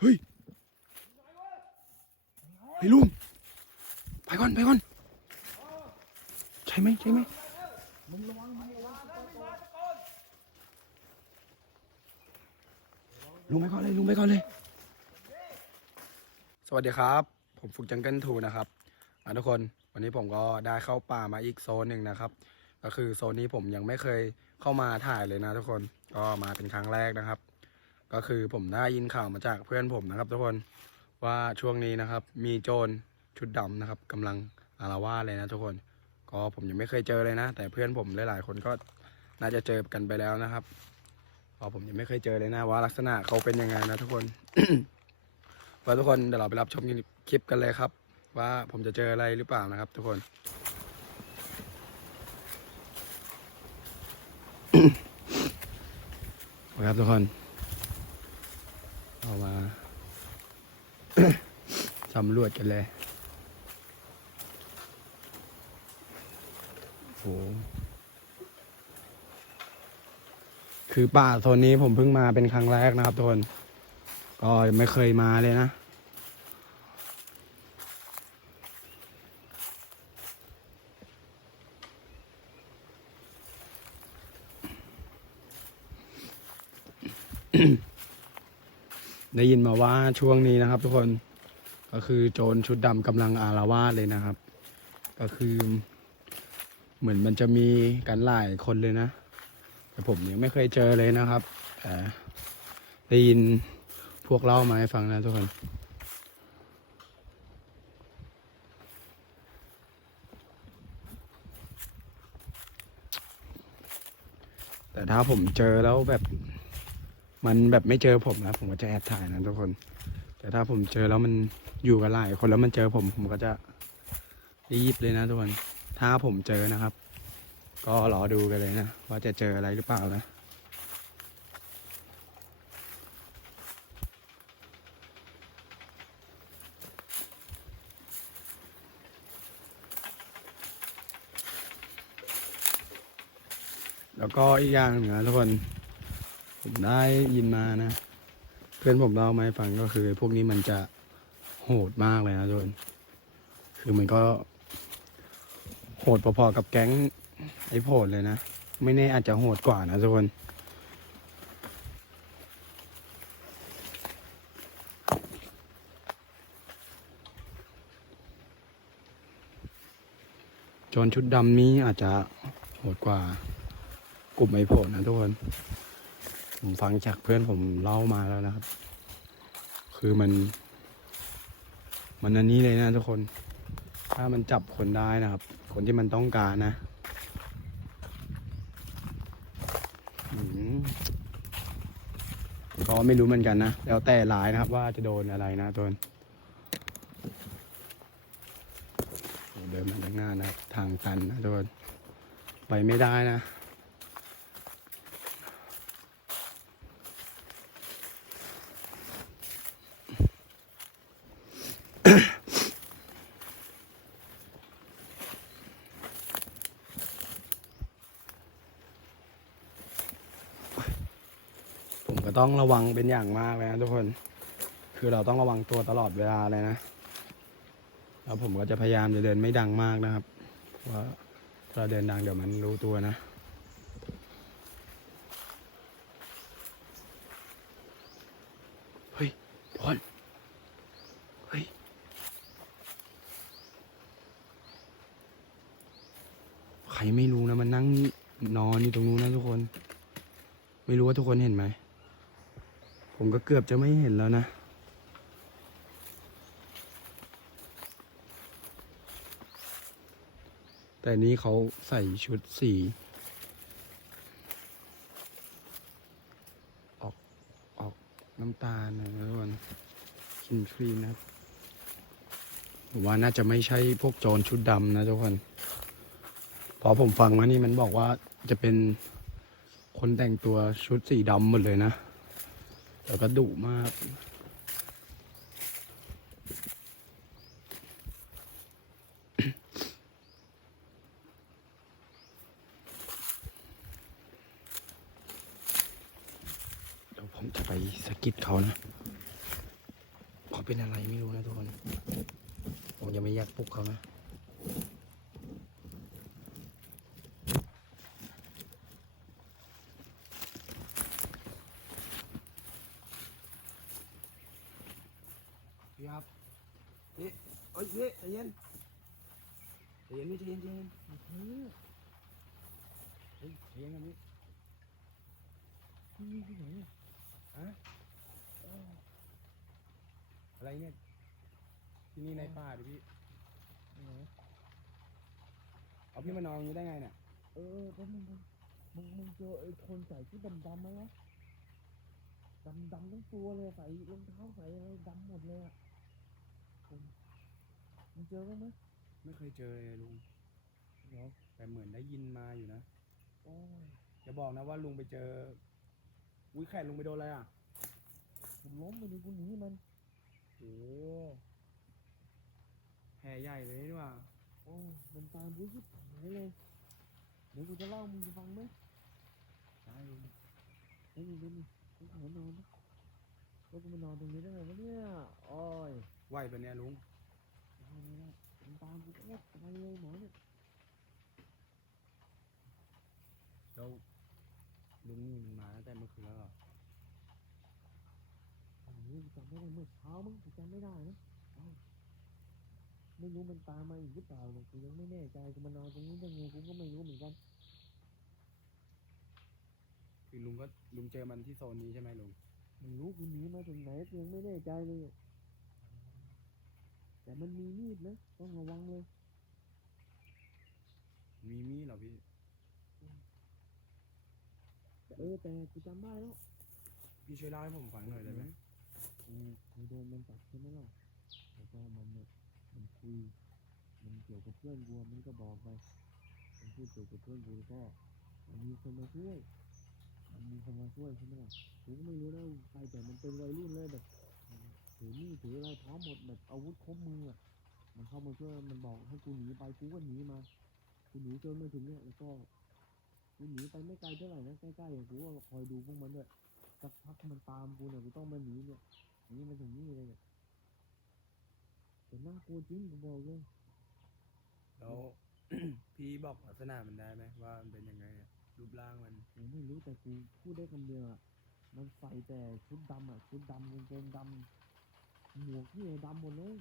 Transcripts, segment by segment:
เฮ้ยเฮ้ลุงไปก่อน ไปก่อน ใช่ไหมใช่ไหมลุงไปก่อนเลยลุงไปก่อนเลย สวัสดีครับ ผมฟุกจังเกิลทูนะครับอะทุกคนวันนี้ผมก็ได้เข้าป่ามาอีกโซนหนึ่งนะครับ ก็คือโซนนี้ผมยังไม่เคยเข้ามาถ่ายเลยนะทุกคนก็มาเป็นครั้งแรกนะครับ ก็คือผมได้ยินข่าวมาจากเพื่อนผมนะครับ ทุกคนว่าช่วงนี้นะครับ มีโจรชุดดำนะครับกำลังอารวาสเลยนะทุกคน ก็ผมยังไม่เคยเจอเลยนะ แต่เพื่อนผมหลายๆคนก็น่าจะเจอกันไปแล้วนะครับพราะผมยังไม่เคยเจอเลยนะว่าลักษณะเขาเป็นยังไงนะทุกคนว่าทุกคนเดี๋ยวเราไปรับชมคลิปกันเลยครับ ว่าผมจะเจออะไรหรือเปล่านะครับ ทุกคนครับทุกคน เอามาสำรวจกันเลยโอ้โหคือป่าโซนนี้ผมเพิ่งมาเป็นครั้งแรกนะครับทุกคนก็ไม่เคยมาเลยนะ ได้ยินมาว่าช่วงนี้นะครับ ทุกคนก็คือโจรชุดดำกำลังอารวาสเลยนะครับ ก็คือเหมือนมันจะมีกันหลายคนเลยนะ แต่ผมยังไม่เคยเจอเลยนะครับแต่ได้ยินพวกเล่ามาให้ฟังนะทุกคนแต่ถ้าผมเจอแล้วแบบ มันแบบไม่เจอผมนะผมก็จะแอบถ่ายนะทุกคน แต่ถ้าผมเจอแล้วมันอยู่กันหลายคนแล้วมันเจอผมผมก็จะรีบเลยนะทุกคนถ้าผมเจอนะครับ ก็รอดูกันเลยนะว่าจะเจออะไรหรือเปล่านะแล้วก็อีกอย่างหนึ่งนะทุกคน ผมได้ยินมานะ เพื่อนผมเล่ามาให้ฟังก็คือ พวกนี้มันจะโหดมากเลยนะทุกคนคือมันก็โหดพอๆกับแก๊งไอ้โผดเลยนะ ไม่แน่อาจจะโหดกว่านะทุกคนจรชุดดำนี้อาจจะโหดกว่ากลุ่มไอ้โผดนะทุกคน ผมฟังจากเพื่อนผมเล่ามาแล้วนะครับ คือมัน มันอันนี้เลยนะทุกคน ถ้ามันจับคนได้นะครับ คนที่มันต้องการนะก็ไม่รู้เหมือนกันนะ แล้วแต่หลายนะครับ ว่าจะโดนอะไรนะทุกคนเดินมาข้างหน้านะ ทางตันนะทุกคนไปไม่ได้นะ ต้องระวังเป็นอย่างมากเลยนะทุกคน คือเราต้องระวังตัวตลอดเวลาเลยนะ แล้วผมก็จะพยายามจะเดินไม่ดังมากนะครับ ว่าถ้าเราเดินดังเดี๋ยวมันรู้ตัวนะเฮ้ยบอลเฮ้ยใครไม่รู้นะมันนั่งนอนอยู่ตรงนู้นนะทุกคน ไม่รู้ว่าทุกคนเห็นไหม ผมก็เกือบจะไม่เห็นแล้วนะ แต่นี้เขาใส่ชุดสี ออกออกน้ำตาลนะทุกคนกินครีนะผมว่าน่าจะไม่ใช่พวกโจรชุดดำนะทุกคนพอผมฟังมานี่มันบอกว่าจะเป็นคนแต่งตัวชุดสีดำหมดเลยนะ แล้วก็ดุมาก เดี๋ยวผมจะไปสกิดเขานะเขาเป็นอะไรไม่รู้นะทุกคน ผมยังไม่อยากปลุกเขานะ พี่ครับพี่เอ้ยพี่ใจเย็น ใจเย็นพี่ใจเย็นใจเย็นเฮ้ยใจเย็นกันพี่ที่นี่ที่ไหนอะฮะอะไรเนี่ยที่นี่ในป่าดิพี่เอาพี่มานอนอย่างนี้ได้ไงเนี่ยเออแป๊บนึงมึงมึงมึงเจอไอ้คนใส่ชุดดำๆไหมวะดำดำทั้งตัวเลยใส่รองเท้าใส่อะไรดำหมดเลยอะมึงเจอบ้างไหม ไม่เคยเจอเลยลุงเหรอแต่เหมือนได้ยินมาอยู่นะ โอ้ยอย่าบอกนะว่าลุงไปเจออุ้ยแขนลุงไปโดนอะไรอะกูล้มไปเลยกูหนีมันโอ้แผลใหญ่เลยนี่หว่าโอ้ยมันตามกูชิบหายเลยเดี๋ยวกูจะเล่ามึงจะฟังไหมได้ลุงเฮ้ยเดี๋ยวนี่กูขอนอนนะแล้วกูมานอนตรงนี้ได้ไงวะเนี่ย โอ้ยไหวปะเนี่ยลุงเอาไม่ได้มัน ตามกูโคตรไกลเลยหมอเนี่ยแล้วลุงนี่มันมาตั้งแต่เมื่อคืนแล้วเหรอโอ้โหกูจำไม่ได้เมื่อเช้ามั้งกูจำไม่ได้นะเอ้าไม่รู้มันตามมาอีกหรือเปล่าเนี่ยกูยังไม่แน่ใจกูมานอนตรงนี้ได้ไงกูก็ไม่รู้เหมือนกันคือลุงก็ลุงเจอมันที่โซนนี้ใช่ไหมลุง ไม่รู้กูหนีมาถึงไหนกูยังไม่แน่ใจเลยอะ แต่มันมีมีดนะ ต้องระวังเลย มีมีดเหรอพี่ แต่เออแต่กูจำได้แล้วพี่ช่วยเล่าให้ผมฟังหน่อยได้ไหมกูกูโดนมันจับใช่ไหมล่ะแล้วก็มันเนี่ยมันคุย มันเกี่ยวกับเพื่อนกูอะมันก็บอกไป มันพูดเกี่ยวกับเพื่อนกูแล้วก็ มันมีคนมาช่วย มันมีคนมาช่วยใช่ไหมล่ะกูก็ไม่รู้นะใครแต่มันเป็นวัยรุ่นเลยแบบ ถือมีดถืออะไรพร้อมหมดแบบอาวุธครบมืออะมันเข้ามาช่วยมันบอกให้กูหนีไปกูก็หนีมากูหนีจนมาถึงเนี่ยแล้วก็กูหนีไปไม่ไกลเท่าไหร่นะใกล้ๆอย่างกูก็คอยดูพวกมันด้วยสักพักมันตามกูเนี่ยกูต้องมาหนีเนี่ยหนีมาถึงนี่เลยเนี่ยแต่น่ากลัวจริงกูบอกเลยแล้ว พี่บอกลักษณะมันได้ไหมว่ามันเป็นยังไงอะรูปร่างมันผมไม่รู้แต่กูพูดได้คำเดียวอะมันใส่แต่ชุดดำอะชุดดำกางเกงดำ หมวกที่ดำหมดเลย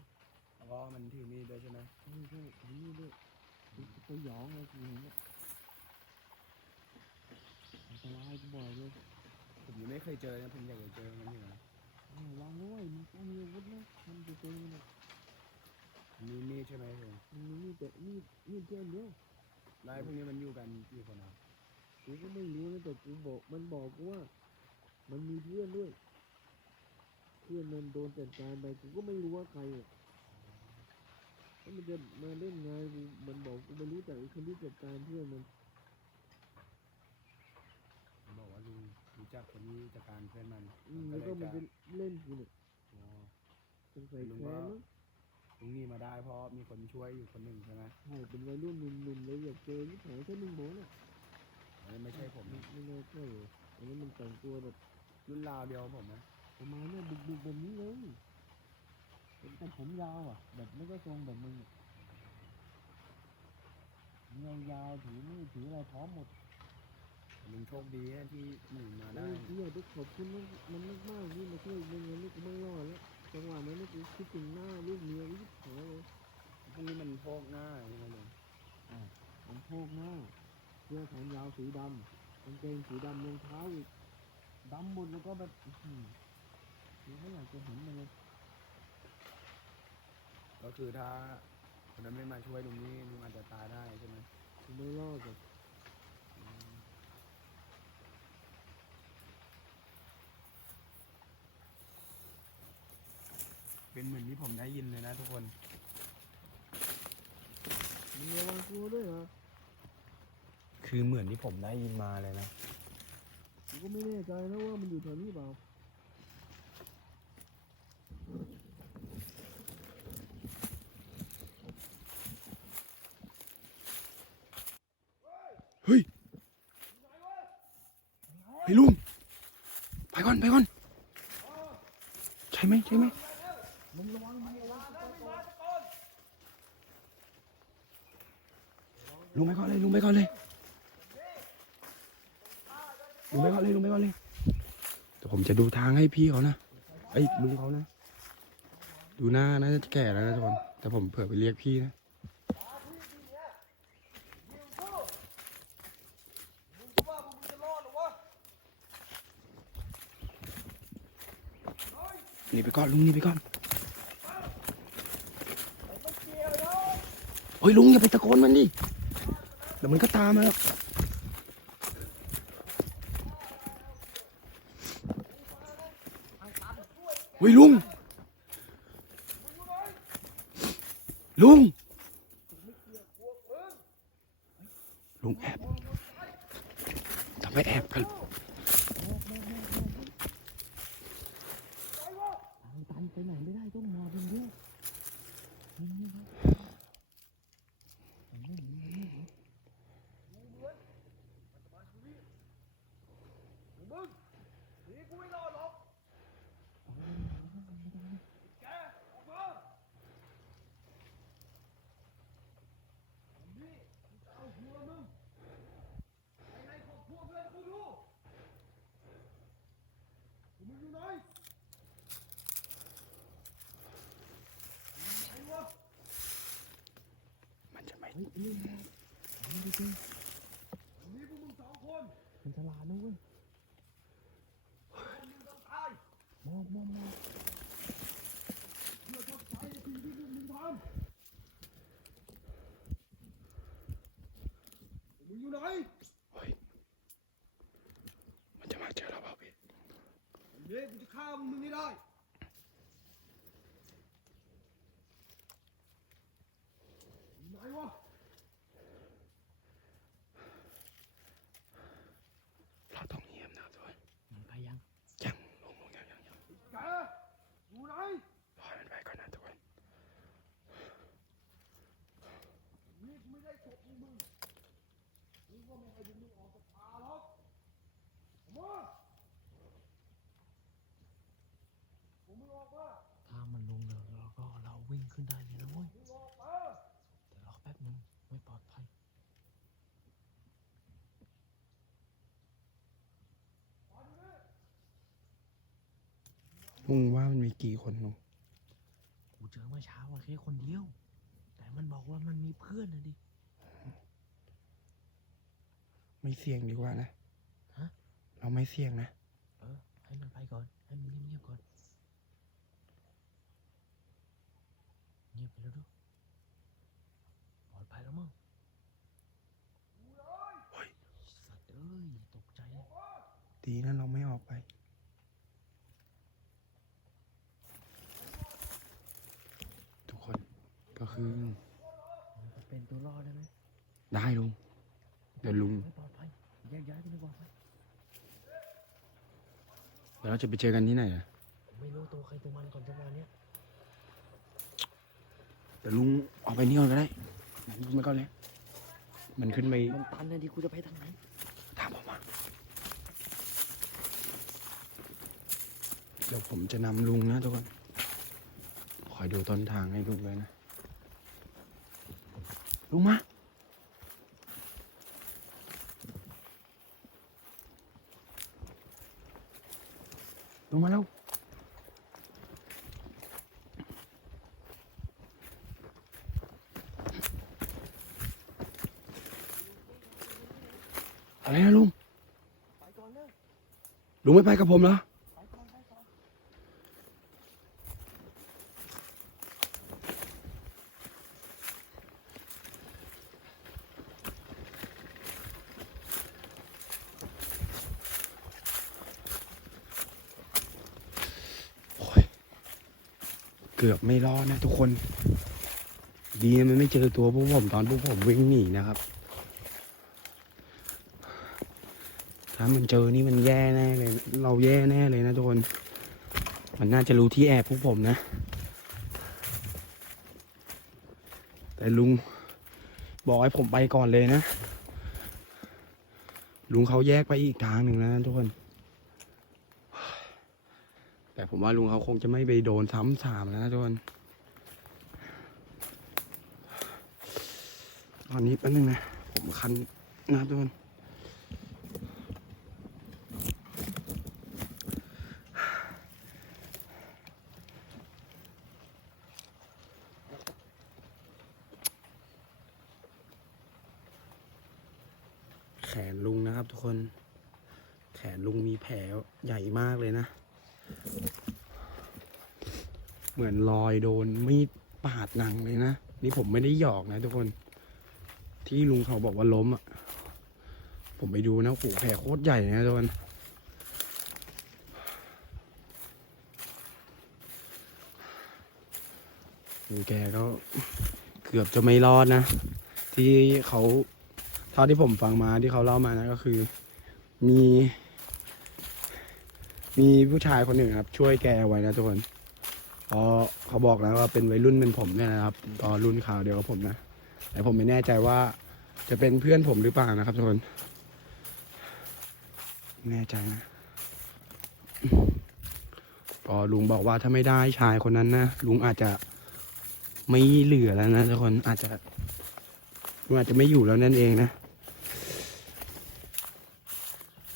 แล้วก็มันถือมีดด้วยใช่ไหมใช่ใช่อันนี้ด้วยกูสยองเลยกูเห็นอะอันตรายกูบอกเลยผมยังไม่เคยเจอนะผมอยากจะเจอมันอยู่นะอ้าววางด้วยมันต้องมีอาวุธนะมันจะเจอมันอะมีมีดใช่ไหมลุงมันมีมีดแต่มีดมีดแค่เดียวแล้วไอ้พวกนี้มันอยู่กันกี่คนครับกูก็ไม่รู้นะแต่กูบอกมันบอกกูว่า มันมีเพื่อนด้วยเพื่อนมันโดนจัดการไปกูก็ไม่รู้ว่าใครอะแล้วมันจะมาเล่นงานกูมันบอกกูไม่รู้จักไอ้คนที่จัดการเพื่อนมันผมบอกว่าลุงรู้จักคนที่จัดการเพื่อนมันอืมก็แล้วเลก็ยมันจะจะเล่นกูเนี่ยอ๋อสงสัยลุงแค้ก็นมั้งลุงนี่มาได้เพราะมีคนช่วยอยู่คนหนึ่งใช่ไหมใช่เป็นวัยรุ่นหนุ่มๆเลยอยากเจอที่แผลแค่หนึ่งโมงน่ะอันนี้ไม่ใช่ผมไม่นะไม่น่าใช่เลยอันนี้มันแต่งตัวแบบรุ่นราวเดียวกับผมนะ ประมาณเนี้ยบุกๆแบบนี้เลยเป็นแต่ผมยาวอะ แบบไม่ก็ทรงแบบมึงอะผมยาวๆถือมีดถืออะไรพร้อมหมดลุงโชคดีนะที่หนีมาเอได้อพี่อยากจะขอบคุณมันมันมากๆที่มาช่วยไม่งั้นนี่กูไม่รอดแล้วจังหวะนั้นนี่กูคิดถึงหน้าลูกเมียที่หายเลยพวกนี้มันโพกหน้าใช่ไหมลุงมันโพกหน้าเสื้อแขนยาวสีดำกางเกงสีดำรองเท้าอีกดำหมดแล้วก็แบบ อื้อหือคือไม่อยากจะเห็นมันเลย ก็คือถ้าคนนั้นไม่มาช่วยลุงนี่ลุงอาจจะตายได้ใช่ไหมกูไม่รอดแบบเป็นเหมือนที่ผมได้ยินเลยนะทุกคน มึงระวังตัวด้วยเหรอคือเหมือนที่ผมได้ยินมาเลยนะ กูก็ไม่แน่ใจนะว่ามันอยู่แถวนี้เปล่า เฮ้ยเฮ้ยลุง ไปก่อน ไปก่อน ใช่ไหมใช่ไหมลุงไปก่อนเลยลุงไปก่อนเลยลุงไปก่อนเลยลุงไปก่อนเลยแต่ผมจะดูทางให้พี่เขานะไอ้ลุงเขานะ ดูหน้าน่าจะแก่แล้วนะทุกคนแต่ผมเผื่อไปเรียกพี่นะห นี่ไปก่อนลุงนี่ไปก่อนเฮ้ยลุงอย่าไปตะโกนมันดิเดี๋ยวมันก็ตามมาแล้วเฮ้ยลุงลุงแอบทำไมแอบกัน ตันไปไหนไม่ได้ต้องมาเป็นเยอะนี่ครับเห็นไหมเห็นไหมเห็นไหม มันจะไม่เฮ้ยไอ้นี่มาเอามาดิเจ้มันฉลาดนะเว้ยมอบมอบมอบเฮ้ยมันจะมาเจอเราเปล่าพี่เฮ้ยกูจะฆ่ามึงให้ได้อยู่ไหนวะ เราต้องเงียบนะทุกคน มันไปยัง ยังลงลงยังยังยัง แกอยู่ไหน ปล่อยมันไปก่อนนะทุกคน นี่กูไม่ได้ฉกมึงมึงมึงก็ไม่ให้มึงออกจากป่าหรอกมาผมไม่ออกมา ถ้ามันลงแล้วเราก็เราวิ่งขึ้นได้เลยนะเว้ย มึงออกมา แต่รอแป๊บนึงไม่ปลอดภัย ลุงว่ามันมีกี่คนลุงกูเจอเมื่อเช้าอะแค่คนเดียว แต่มันบอกว่ามันมีเพื่อนนะดิ ไม่เสี่ยงดีกว่านะฮะ เราไม่เสี่ยงนะ เออ ให้มันไปก่อน ให้มันเงียบๆก่อน เงียบไปแล้วดูปลอดภัยแล้วมั้งเฮ้ยสัตว์เอ้ย ตกใจ ดีนะเราไม่ออกไป ทุกคนก็ คือมันจะเป็นตัวรอดได้ไหมได้ลุงเดี๋ยวลุงไม่ปลอดภัยแยกย้ายกันดีกว่าไหมเดี๋ยวเราจะไปเจอกันที่ไหนอะไม่รู้ตัวใครตัวมันก่อนจังหวะเนี้ยเดี๋ยวลุงออกไปนี่ก่อนก็ได้งั้นลุงไปก่อนเลยมันขึ้นไปมันตันนะดิกูจะไปทางไหนตามผมมาเดี๋ยวผมจะนำลุงนะทุกคนคอยดูต้นทางให้ลุงเลยนะ ลุงมาลุงมาแล้วอะไรนะลุงลุงไม่ไปกับผมเหรอ ไปก่อนไปก่อน โอ้ย เกือบไม่รอดนะทุกคน ดีมันไม่เจอตัวพวกผมตอนพวกผมวิ่งหนีนะครับ ถ้ามันเจอนี่มันแย่แน่เลย เราแย่แน่เลยนะทุกคน มันน่าจะรู้ที่แอบพวกผมนะ แต่ลุงบอกให้ผมไปก่อนเลยนะ ลุงเขาแยกไปอีกทางหนึ่งนะทุกคน ผมว่าลุงเขาคงจะไม่ไปโดนซ้ำสามแล้วนะทุกคนตอนนี้แป๊บนึงนะ ผมคันนะทุกคนแขนลุงนะครับทุกคน แขนลุงมีแผลใหญ่มากเลยนะ เหมือนรอยโดนมีดปาดหนังเลยนะ นี่ผมไม่ได้หยอกนะทุกคน ที่ลุงเขาบอกว่าล้มอะ ผมไปดูนะโอ้โหแผลโคตรใหญ่นะทุกคนลุงแกก็เกือบจะไม่รอดนะ ที่เขาเท่าที่ผมฟังมาที่เขาเล่ามานะก็คือ มี มีผู้ชายคนหนึ่งครับ ช่วยแกไว้นะทุกคน เพราะเขาบอกแล้วว่าเป็นวัยรุ่นเป็นผมเนี่ยนะครับก็รุ่นข่าวเดียวกับผมนะ แต่ผมไม่แน่ใจว่าจะเป็นเพื่อนผมหรือเปล่านะครับทุกคนไม่แน่ใจนะก็ลุงบอกว่าถ้าไม่ได้ชายคนนั้นนะลุงอาจจะไม่เหลือแล้วนะทุกคนอาจจะลุงอาจจะไม่อยู่แล้วนั่นเองนะ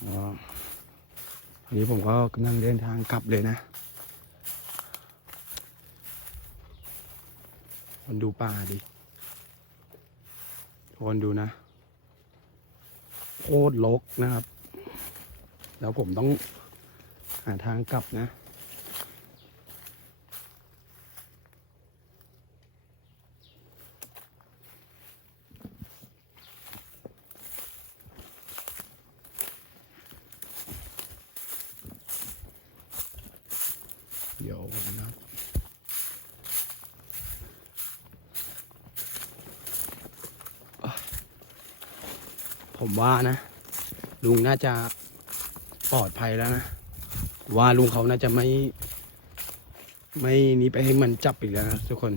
อ๋ออันนี้ผมก็กำลังเดินทางกลับเลยนะ คนดูป่าดิทุกคนดูนะ โคตรลกนะครับ แล้วผมต้องหาทางกลับนะ เดี๋ยวนะครับ ผม ว่านะ ลุงน่าจะปลอดภัยแล้วนะว่าลุงเขาน่าจะไม่ ไม่หนี้ไปให้มันจับอีกแล้วนะทุกคน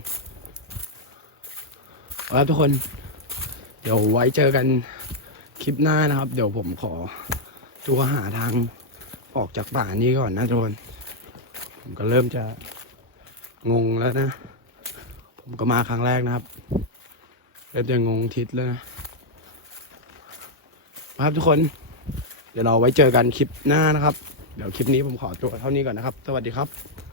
เอาละทุกคน เดี๋ยวไว้เจอกันคลิปหน้านะครับ เดี๋ยวผมขอตัวหาทางออกจากป่านี้ก่อนนะทุกคนผมก็เริ่มจะงงแล้วนะ ผมก็มาครั้งแรกนะครับ เริ่มจะงงทิศแล้วนะ ครับทุกคน เดี๋ยวเราไว้เจอกันคลิปหน้านะครับ เดี๋ยวคลิปนี้ผมขอตัวเท่านี้ก่อนนะครับ สวัสดีครับ